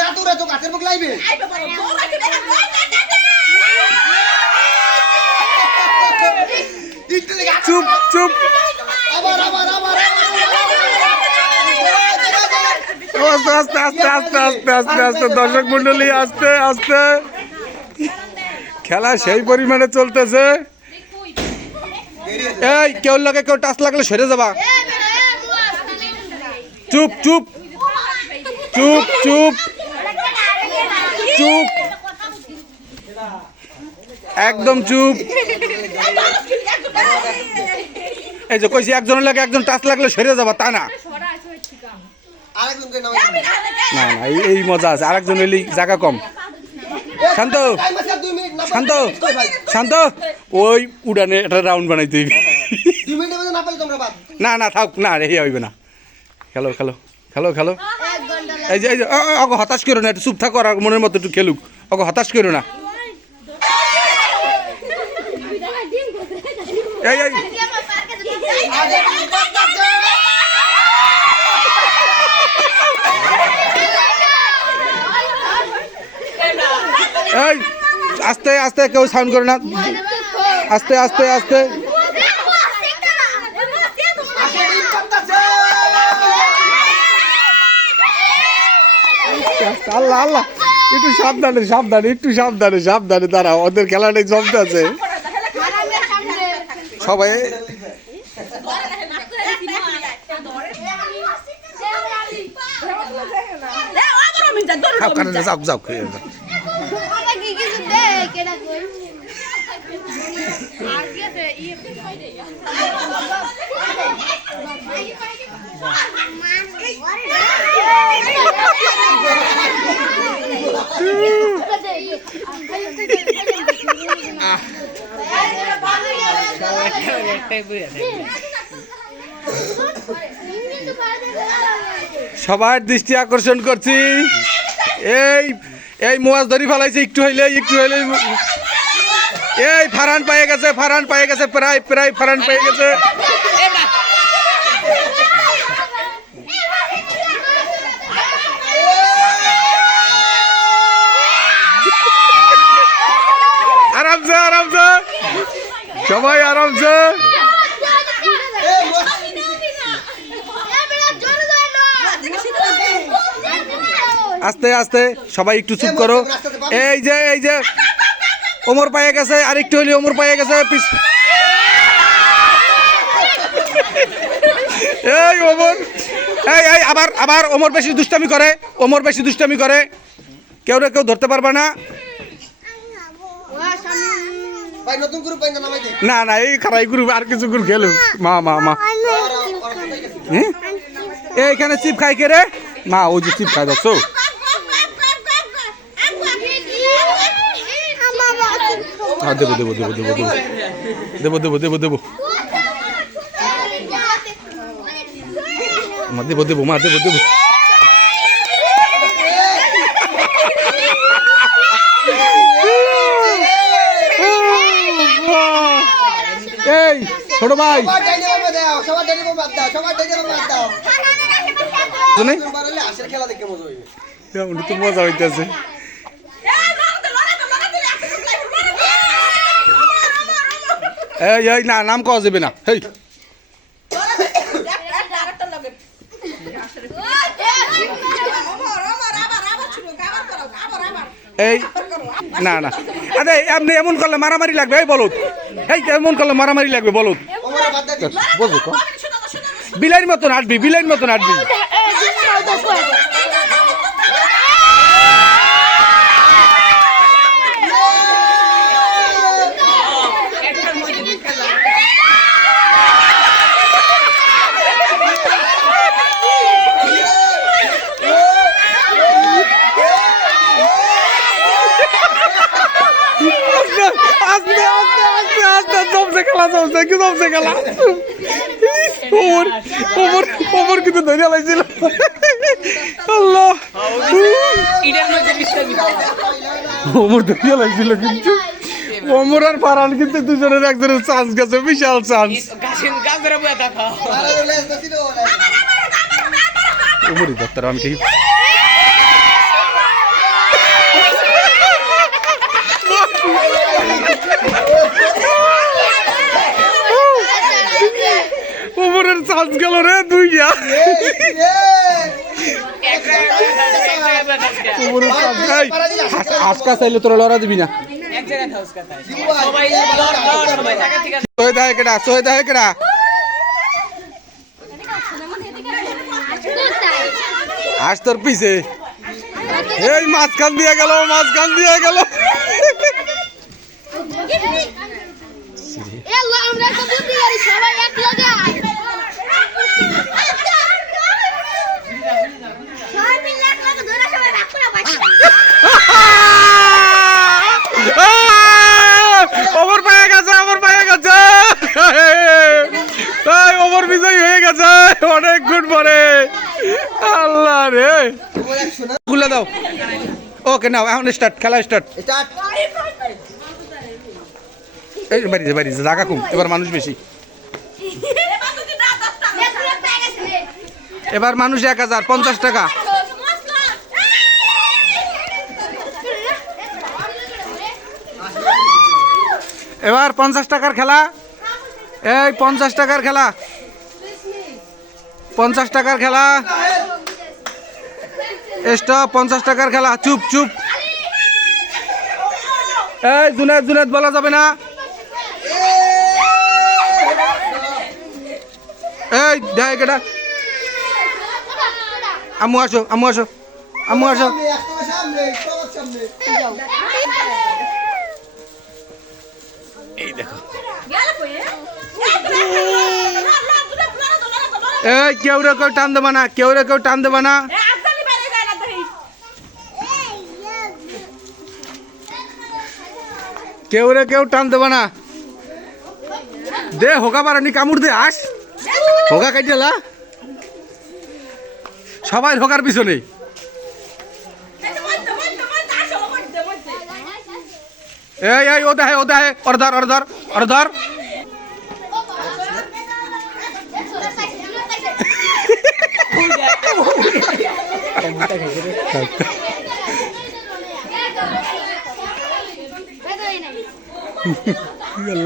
না তোরা তো গাছের মুখ লাইবে চুপ চুপ আবার আবার আবার আস্তে আস্তে আস্তে আস্তে আস্তে আস্তে আস্তে দর্শক মন্ডলী আস্তে আস্তে খেলা সেই পরিমাণে চলতেছে। এই কেউ লাগে কেউ টাচ লাগলে সরে যাবা। চুপ চুপ চুপ চুপ চুপ একদম চুপ। এই যে কইছি একজনের লাগে একজন টাচ লাগলে সরে যাবা তা না। আরেকজনকে নাও না না এই মজা আছে। আরেকজন এলি জায়গা কম। শান্ত শান্ত শান্ত ওই উড়ানে একটা রাউন্ড বানাইতে হইবে। 2 মিনিটের মধ্যে না পারলে তোমরা বাদ না না থাক না রে হইবে না। খেলো খেলো খেলো খেলো। এই যে অগো হতাশ করো না, একটু চুপ থাকো আর মনের মতো একটু খেলুক। অগো হতাশ করো না। এই এই এই আস্তে আস্তে কেউ সাউন্ড করে না। আস্তে আস্তে আস্তে আল্লাহ আল্লাহ একটু সাবধানে সাবধানে একটু সাবধানে সাবধানে দাঁড়াও। ওদের খেলাটাই জমতে আছে সবাই। যাও যাও সবার দৃষ্টি আকর্ষণ করছি। এই এই মোয়াজ ধরি ফেলাইছে একটু হইলে এই ফারান পায়ে গেছে ফারান পায়ে গেছে প্রায় প্রায় ফারান পেয়ে গেছে। আরামসে আরামসে সবাই আরামসে। আস্তে আস্তে সবাই একটু চুপ করো। এই যে ওমর পায়ে গেছে আর একটু হইলে ওমর পায়ে গেছে। এই ওমর এই এই আবার আবার ওমর বেশি দুষ্টামি করে। ওমর বেশি দুষ্টামি করে। কেউ না কেউ ধরতে পারবে না। ভাই নতুন গ্রুপ বাইন্দা নামাই দে। না না এই খারাই গ্রুপ আর কিছু গ্রুপ খেলো। মা মা মা এইখানে চিপ খাই কে রে? মা ওই যে চিপ খাই দেখছো। দেবো দেবো দেবো দেবো দেবো দেবো দেবো দেবো দেবো মা দেবো দেবো মা দেবো দেবো। এই ছোট ভাই সবার ডাইনে বাবা দাও, সবার ডাইনে বাবা দাও, সবার ডাইনে বাবা দাও। শুনে পারলে আসলে খেলা দেখে মজা হইবে। তো মজা হইতেছে। এই এই না নাম কওয়া যাবে না। হেই এই না না আরে আপনি এমন করলে মারামারি লাগবে। এই বলুন এই এমন করলে মারামারি লাগবে বলুন। ওমরে বাদ দে। বলবো বিলাইয়ের মতন আটবি বিলাইয়ের মতন আটবি। আস্তে আস্তে আস্তে আস্তে জমছে খেলা জমছে কি জমছে খেলা। ওমর ওমর ওমর কিন্তু ধরে লাইছিল। আল্লাহ ওমর ধরে লাইছিল কিন্তু ওমর আর ফারহান কিন্তু দুজনের একজনের চান্স গেছে বিশাল চান্স। উপরই দত্তর আমি ঠিক উপরের চার্জ গেল রে দুই গিয়া আজকা চাইলে তোরা লড়া দিবি না কেডা আজ তোর পিছে এই মাঝখান দিয়ে গেল ওভার পায়ে গেছে ওভার বিজয়ী হয়ে গেছে অনেকক্ষণ পরে আল্লাহ রে খুলে দাও ওকে নাও এখন স্টার্ট খেলা স্টার্ট এই বাড়িছে জায়গা কম এবার মানুষ বেশি এবার মানুষ 1050 টাকা এবার 50 টাকার খেলা এই 50 টাকার খেলা 50 টাকার খেলা স্টপ 50 টাকার খেলা চুপ এই জুনায়েদ বলা যাবে না এই দেখ এটা আম্মু আসো এই দেখো এই কেউ টান দেবা না কেউ টান দেবা না কেউ টান দেবা না দে হোকা পারানি কামড় দে আস হোকা কাটিলা সবাই হোকার পিছনে এই ও দেহে অর্ধর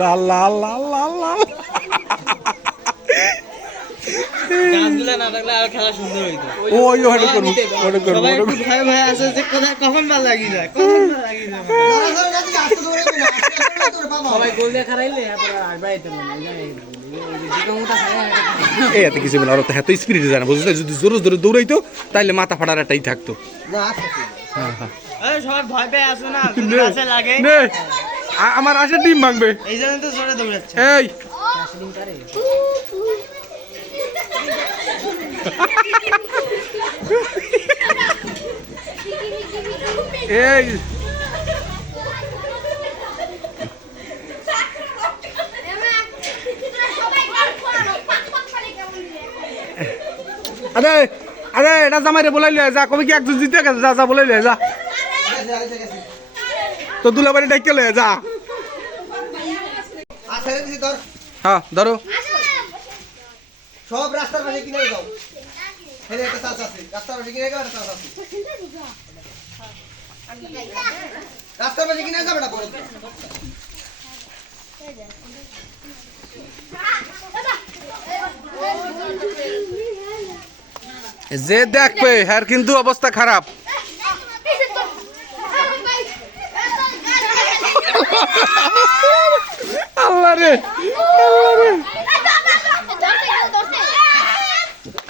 লাল গাছগুলা না থাকলে আর খেলা সুন্দর হইতো ওই ওটা করব সবাই একটু ভয় ভয় আছে যে কোথায় কখন ভাল লাগি যায় সবাই গোল দিয়ে খারাইলে তারপর আর বাইতে না এই এত কিছু বলে আর তো এত স্পিরিটে জানা বুঝছো যদি জোরে দৌড়াইতো তাইলে মাথা ফাটার একটাই থাকতো সবাই ভয় পেয়ে আসো না গাছে লাগে আমার আসে ডিম ভাঙবে এই জন্য তো জোরে দৌড়াচ্ছে এই এই আরে এটা জামাইরে বলাইলে যা কবি কি একজন জিতে গেছে যা বলাইলে যা তো দুলাবাড়ি ডাইকে লয়ে যা হ্যাঁ ধরো সব রাস্তার পাশে কিনে যাও হেরে একটা চাষ আছে রাস্তার পাশে কিনে যাও একটা চাষ আছে রাস্তার পাশে কিনে যাও এটা বড় যে দেখবে হ্যার কিন্তু অবস্থা খারাপ আল্লাহ রে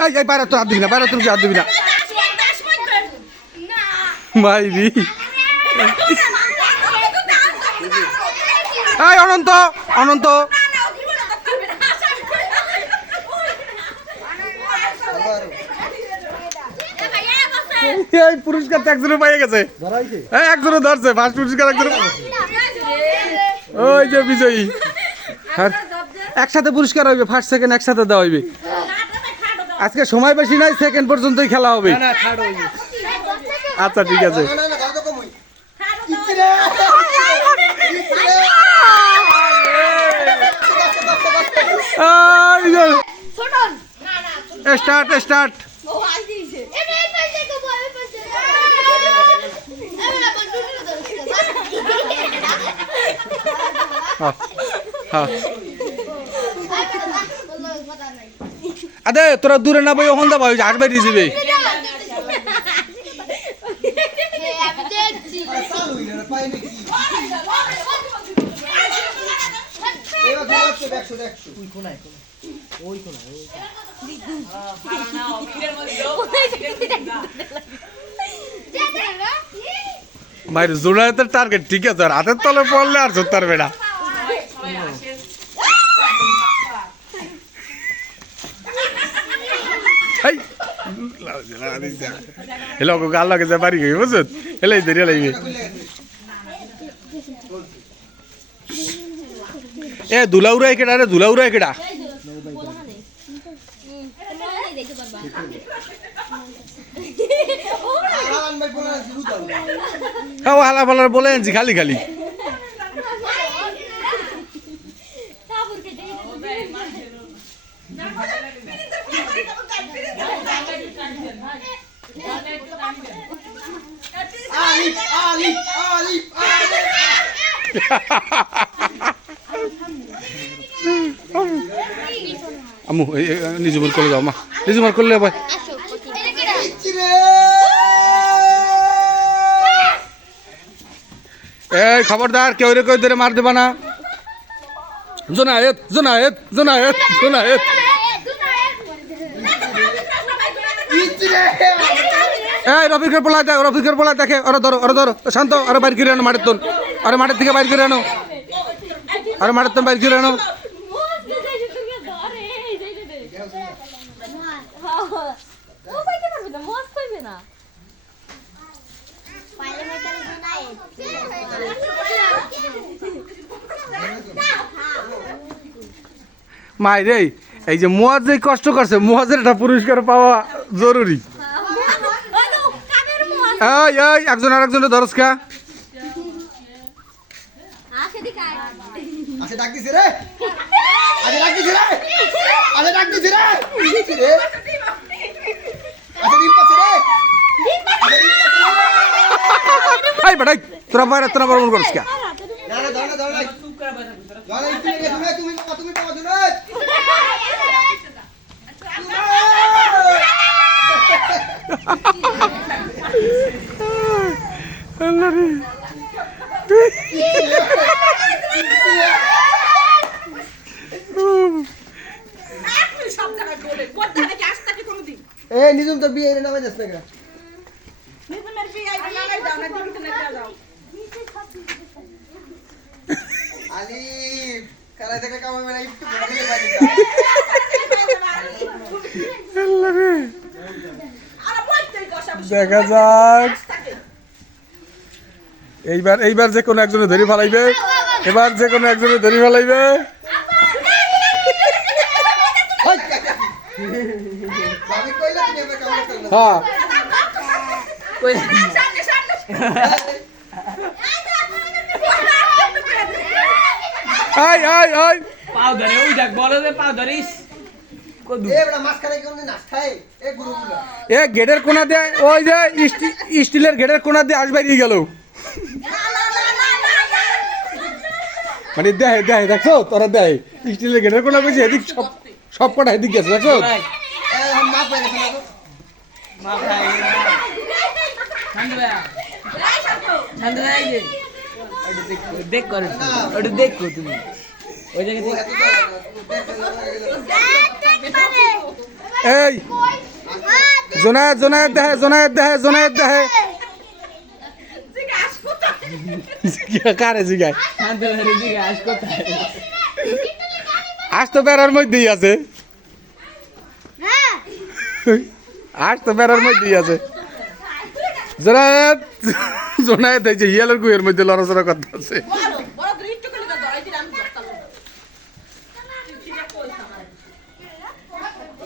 এই বাইরে তো হাত দিবি না হাত দিবি না মাইরি এই অনন্ত এই পুরস্কার তো একজনে পাইয়ে গেছে একজনে ধরছে ফার্স্ট পুরস্কার একজনে ওই যে বিজয়ী একসাথে পুরস্কার হইবে ফার্স্ট সেকেন্ড একসাথে দেওয়া হইবে আজকে সময় বেশি নাই সেকেন্ড পর্যন্তই খেলা হবে আচ্ছা ঠিক আছে স্টার্ট হ্যাঁ হ্যাঁ আদে তোরা দূরে না বই ওখান দা ভাই আট বাইরে যাবে আরে চালু হইল না পাই নাকি এবার ধরতে 100 100 ওই কোনায় ওই কোনায় মায়ের জোড়াতে টার্গেট ঠিক আছে আর হাতের তলে পড়লে আর সত্তর বেড়া হেলো গাল লাগে যে বাড়ি গই বুঝছ হেলাই ধরে লাগবে এ দুলাউরা কেডা রে দুলাউরা কেডা আরাম ভাই বলা শুরু দাও খাও হালা ফালার বলে আনছি খালি খালি আলিফ আলিফ আলিফ আমু নিজে মন করে যাও মা নিজে মন করলে ভাই এই খবরদার কেউ রে কেউ ধরে মার দেবা না জোনায়েত জোনায়েত জোনায়েত জোনায়েত এই রফিকের পোলা দেখ রফিকের পোলা দেখে ওরা ধরো শান্ত ওরা বাইর করে আনো মাঠের তোন আরে মাঠের থেকে বাইর করে আনো আরে মাঠের তোন বাইর করে আনো মাই রে এই যে মুয়াজ যে কষ্ট করছে মুয়াজের একটা পুরস্কার পাওয়া জরুরি এই এই একজন আরেকজনের দরজকা আচ্ছা ডাক দিছি রে আচ্ছা ডাক দিছি রে আচ্ছা ডাক দিছি রে আচ্ছা ডিম পাছে রে এই বেটাই তোরা বাইরে তোরা বরণ করছ কা না না দাঁড়া দাঁড়া চুপ করে বসা দাঁড়া তুমি পাওয়া তুমি আল্লাহ রে এ নিজম তো বিয়ে নামে যাস না কেন আলিফ কালাই থেকে কামাই মানে একটু বড় করে আল্লাহ রে দেখা যাক এইবার যে কোনো একজনে ধরে ফেলাইবে এবার যে কোনো একজনে ধরে ফেলাইবে আমি কইলা তুমি এবার কামাই করবে হ্যাঁ আই আই আই পাও ধরে ওই দেখ বলে যে পাও ধরিস কদু এ বড় মাছ খানে কোন নাস্তায় এ গুরুগুলা এ গেটের কোনা দিয়ে ওই যে স্টিলের গেটের কোনা দিয়ে আসবাই গেল মানে দেয় দেখছো তোরা দেয় স্টিলের গেটের কোনা কইছে এদিক সব কটা এদিক গেছে দেখছো এ हम माफ করে ফেলা তো মা খাই ঠান্ডা এই যে দেখ করে ওটা দেখো তুমি ওই জায়গা থেকে এই জোনায়েত দেহে কারে জিগায় ঠান্ডা ধরে দিকে আস কোথায় আজ তো বেড়ার মধ্যেই আছে আজ তো বেড়ার মধ্যেই আছে জোনায়েত এই যে হিয়ালের গুয়ের মধ্যে লড়াচড়া করতে আছে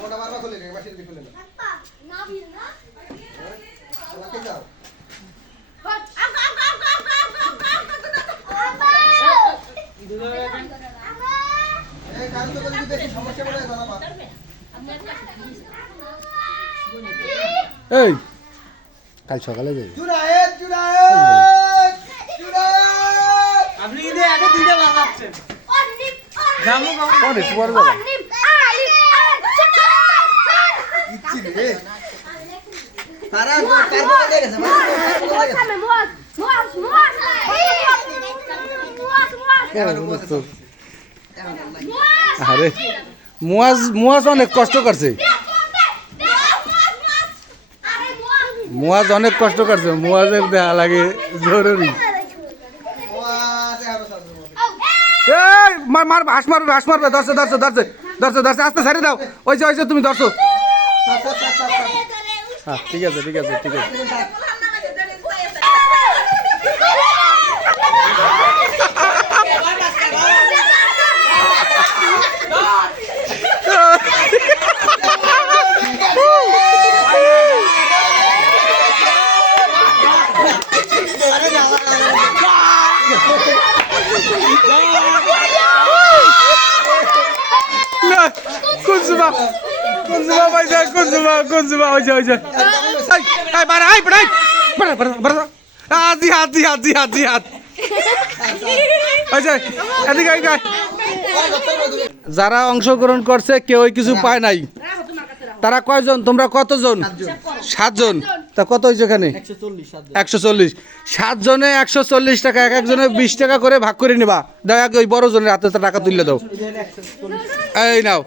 ওটা বারবার খুলে নে বাসি দিয়ে খুলে না না বিল না আমাকে দাও এই কাল তো বলি বেশি সমস্যা বলে জানাবা এই কাল সকালে যাই জুনায়েদ আপনি পরে পরে যাবা ইচ্ছি রে তারা পারবো না গেছে আরে মুয়াজ অনেক কষ্ট করছে মুয়াজ অনেক কষ্ট করছে মুয়াজের দেখা লাগে জরুরি এই মার হাস মারবে ধরছে আস্তে ছাড়ি দাও ওই যে তুমি ধরছো হ্যাঁ ঠিক আছে কুনজুমা ওই যে যারা অংশগ্রহণ করছে কেউ কিছু পায় নাই তারা কয়জন তোমরা কতজন 7 জন তা কত হয়েছে এখানে 140 7 জনে 140 টাকা এক একজনে 20 টাকা করে ভাগ করে নিবা দাও ওই বড় জনের হাতে টাকা তুলে দাও এই নাও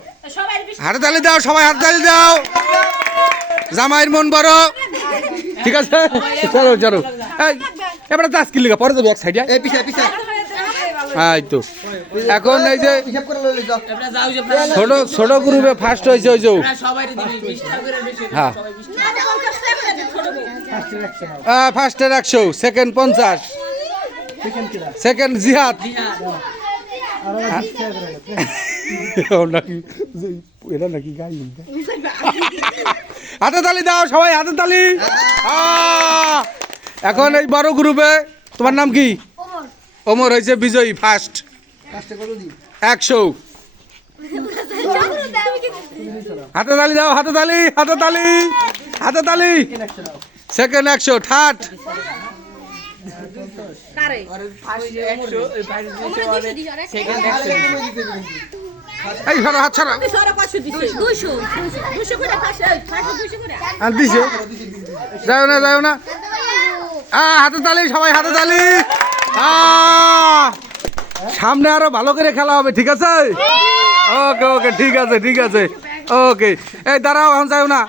হাতে তালি দাও সবাই হাতে তালি দাও জামাইয়ের মন বড় ঠিক আছে চলো এই এবারে 10 কিলো পরে যাবে এক সাইডে এই পিছে এই তো এখন এই যে হিসাব করে লই যাও ছোট গ্রুপে ফার্স্ট হয়েছে ওই যে হ্যাঁ ফার্স্টের 100 সেকেন্ড 50 সেকেন্ড জিহাদ এটা নাকি গাই হাতে তালি দাও সবাই হাতে তালি এখন এই বড় গ্রুপে তোমার নাম কি ওমর হয়েছে বিজয়ী ফার্স্ট 100 হাতে তালি দাও হাতে তালি সেকেন্ড 100 থার্ড এই ধরো হাত ছাড়া দিছে যাও না হাতে তালি সবাই হাতে তালি সামনে আরো ভালো করে খেলা হবে ঠিক আছে ওকে ঠিক আছে ওকে এই দাঁড়াও এখন যাও না